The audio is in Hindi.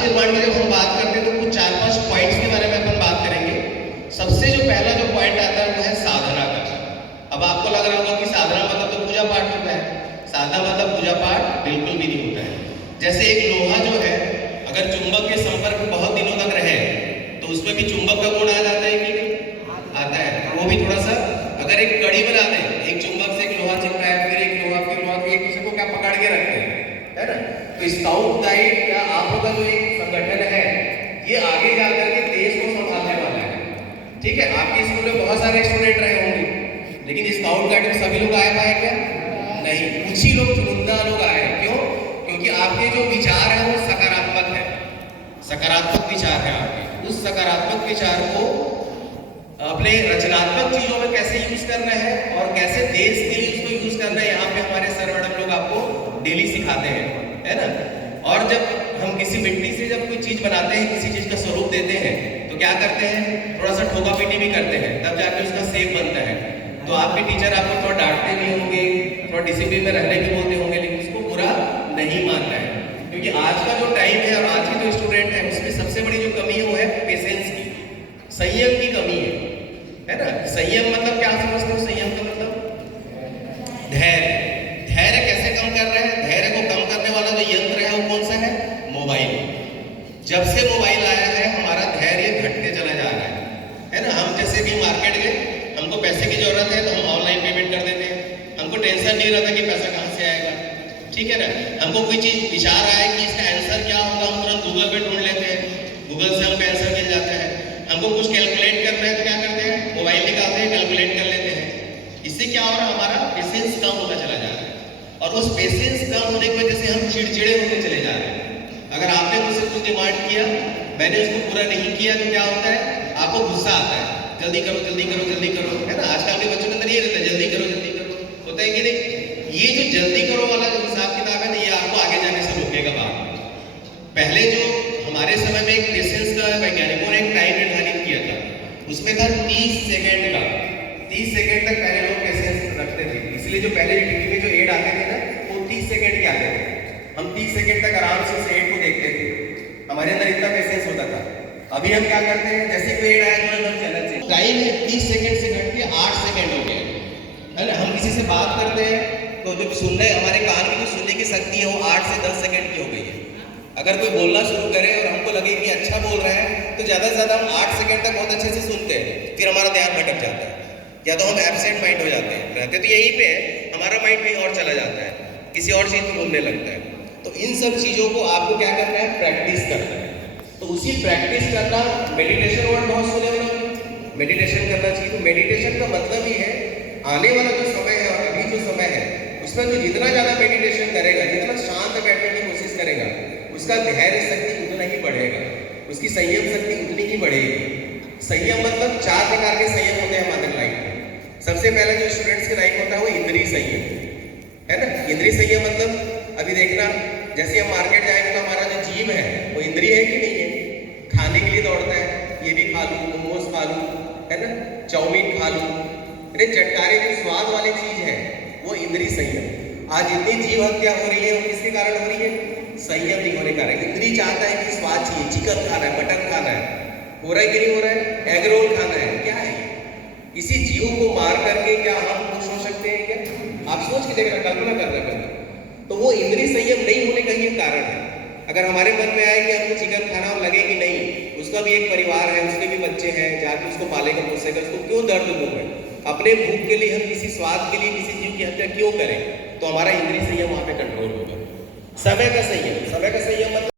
शास्त्र निर्माण की जब हम बात करते हैं तो कुछ 4-5 पॉइंट्स के बारे में अपन बात करेंगे। सबसे जो पहला जो पॉइंट आता है वो है साधना का। अब आपको लग रहा होगा कि साधना मतलब तो पूजा पाठ होता है। साधना मतलब पूजा पाठ बिल्कुल भी नहीं होता है। जैसे एक लोहा जो है अगर चुंबक के संपर्क में बहुत दिनों तक रहे तो उसमें भी चुंबक का गुण आ जाता है कि नहीं आता है। तो वो भी थोड़ा सा, अगर एक कड़ी बना दे, एक चुंबक से एक लोहा चिपका है, फिर एक लोहा, फिर लोहा, फिर एक दूसरे को क्या पकड़ के रखते हैं, है ना। तो स्काउट गाइड या आप लोग का जो एक संगठन है ये आगे जाकर के देश को संभालने वाला है। ठीक है, आपके स्कूल में बहुत सारे स्टूडेंट रहे होंगे, लेकिन स्काउट गाइड में सभी लोग आए पाए क्या? नहीं, कुछ ही लोग, चुनिंदा लोग आए। क्यों? क्योंकि आपके जो विचार है वो सकारात्मक है, सकारात्मक विचार है आपके। उस सकारात्मक विचार को अपने रचनात्मक चीजों में कैसे यूज करना है और कैसे देश के लिए उसको यूज करना है, यहाँ पे हमारे सर मैडम लोग आपको डेली सिखाते हैं, है ना। और जब हम किसी मिट्टी से जब कोई चीज बनाते हैं, किसी चीज का स्वरूप देते हैं, तो क्या करते हैं, थोड़ा सा ठोका पीटी भी करते हैं, तब जाके उसका शेप बनता है। तो आपके टीचर आपको थोड़ा डांटते भी होंगे, थोड़ा डिसिप्लिन में रहने भी बोलते होंगे, लेकिन उसको बुरा नहीं मानना है। क्योंकि आज का जो टाइम है और आज के जो स्टूडेंट है उसमें सबसे बड़ी जो कमी है वो है पेशेंस की, संयम की कमी है ना। संयम मतलब क्या समझते हो? संयम का मतलब धैर्य। धैर्य कैसे कम कर रहे हैं? धैर्य को कम करने वाला जो यंत्र है वो कौन सा है? मोबाइल। जब से मोबाइल आया है हमारा धैर्य घटते चला जा रहा है ना। हम जैसे भी मार्केट गए, हमको पैसे की जरूरत है तो हम ऑनलाइन पेमेंट कर देते हैं, हमको टेंशन नहीं रहता कि पैसा कहाँ से आएगा, ठीक है ना। हमको कोई चीज विचार आए कि इसका आंसर क्या होगा, हम तुरंत गूगल पे ढूंढ लेते हैं, गूगल से हमको आंसर मिल जाता है। हमको कुछ कैलकुलेट करना है तो क्या करते हैं, मोबाइल निकालते हैं, कैलकुलेट कर लेते हैं। इससे क्या हो रहा है, हमारा पेशेंस कम होता चला जा रहा है, और उस पेशेंस कम होने की वजह से हम चिड़चिड़े होते चले जा रहे हैं। अगर आपने मुझसे कुछ डिमांड किया, मैंने उसको पूरा नहीं किया, तो क्या होता है, आपको गुस्सा आता है, जल्दी करो जल्दी करो जल्दी करो, है ना। आजकल के बच्चों के अंदर ये रहता है, जल्दी करो जल्दी करो, होता है कि नहीं। ये जो जल्दी करो वाला जो हिसाब किताब है ना, ये आपको आगे जाने से रोकेगा बाद। पहले जो हमारे समय में एक पेशेंस का वैज्ञानिकों ने एक टाइम निर्धारित किया था, उसमें था 30 सेकेंड का। 30 सेकेंड तक पहले लोग पेशेंस रखते थे, इसलिए जो पहले टीवी में जो एड आते थे ना वो 30 सेकेंड के आते थे। हम 30 सेकेंड तक आराम से उस एड को देखते थे, हमारे अंदर इतना पेशेंस होता था। अभी हम क्या करते हैं, जैसे कोई एड आया तुरंत हम चैनल से, टाइम है 30 सेकेंड से घट के 8 सेकेंड हो गया, है ना। हम किसी से बात करते हैं तो जब सुनने, हमारे कान की जो सुनने की शक्ति है वो 8 से 10 सेकेंड की हो गई है। अगर कोई बोलना शुरू करे और हमको लगे कि अच्छा बोल रहा है तो ज़्यादा से ज़्यादा हम 8 सेकेंड तक बहुत अच्छे से सुनते हैं, फिर हमारा ध्यान भटक जाता है, या तो हम एब्सेंट माइंड हो जाते हैं। रहते तो यहीं पे है, हमारा माइंड कहीं और चला जाता है, किसी और चीज़ में घूमने लगता है। तो इन सब चीज़ों को आपको क्या करना है, प्रैक्टिस करना है। तो उसी प्रैक्टिस करना, मेडिटेशन वर्ड बहुत सुने हो, मेडिटेशन करना चाहिए। तो मेडिटेशन का मतलब ही है आने वाला जो समय है और अभी जो समय है उसमें जो जितना ज़्यादा मेडिटेशन करेगा, जितना शांत बैठने की कोशिश करेगा, उसका धैर्य शक्ति उतना ही बढ़ेगा, उसकी संयम शक्ति उतनी ही बढ़ेगी। संयम मतलब 4 प्रकार के संयम होते हैं हमारे लाइफ में। सबसे पहले जो स्टूडेंट्स की लाइफ होता है वो इंद्रिय संयम, है ना। इंद्रिय संयम मतलब अभी देखना, जैसे हम मार्केट जाएंगे तो हमारा जो जीव है वो इंद्रिय है कि नहीं है, खाने के लिए दौड़ता है, ये भी खा लूँ, मोमोज खा लूँ, है ना, चाउमीन खा लूँ, अरे चटकारे जो स्वाद वाली चीज है वो इंद्रिय संयम। आज इतनी जीव हत्या हो रही है वो किसके कारण हो रही है, संयम नहीं होने कारण। इंद्रिय चाहता है कि स्वाद चाहिए, चिकन खाना है, मटन खाना है, हो रहा है कि नहीं हो रहा है, एग रोल खाना है, क्या है किसी जीव को मार करके क्या हम खुश हो सकते हैं क्या? आप सोच के देखना, कल्पना करना करना। तो वो इंद्रिय संयम नहीं होने का ये कारण है। अगर हमारे मन में आए कि हमको चिकन खाना और लगे कि नहीं, उसका भी एक परिवार है, उसके भी बच्चे हैं, जाके उसको पालेगा पोसेगा, उसको क्यों दर्द दूंगा, अपने भूख के लिए हम किसी स्वाद के लिए किसी जीव की हत्या क्यों करें? तो हमारा इंद्रिय संयम वहां पे कंट्रोल होगा। समय का संयम, समय का संयम मतलब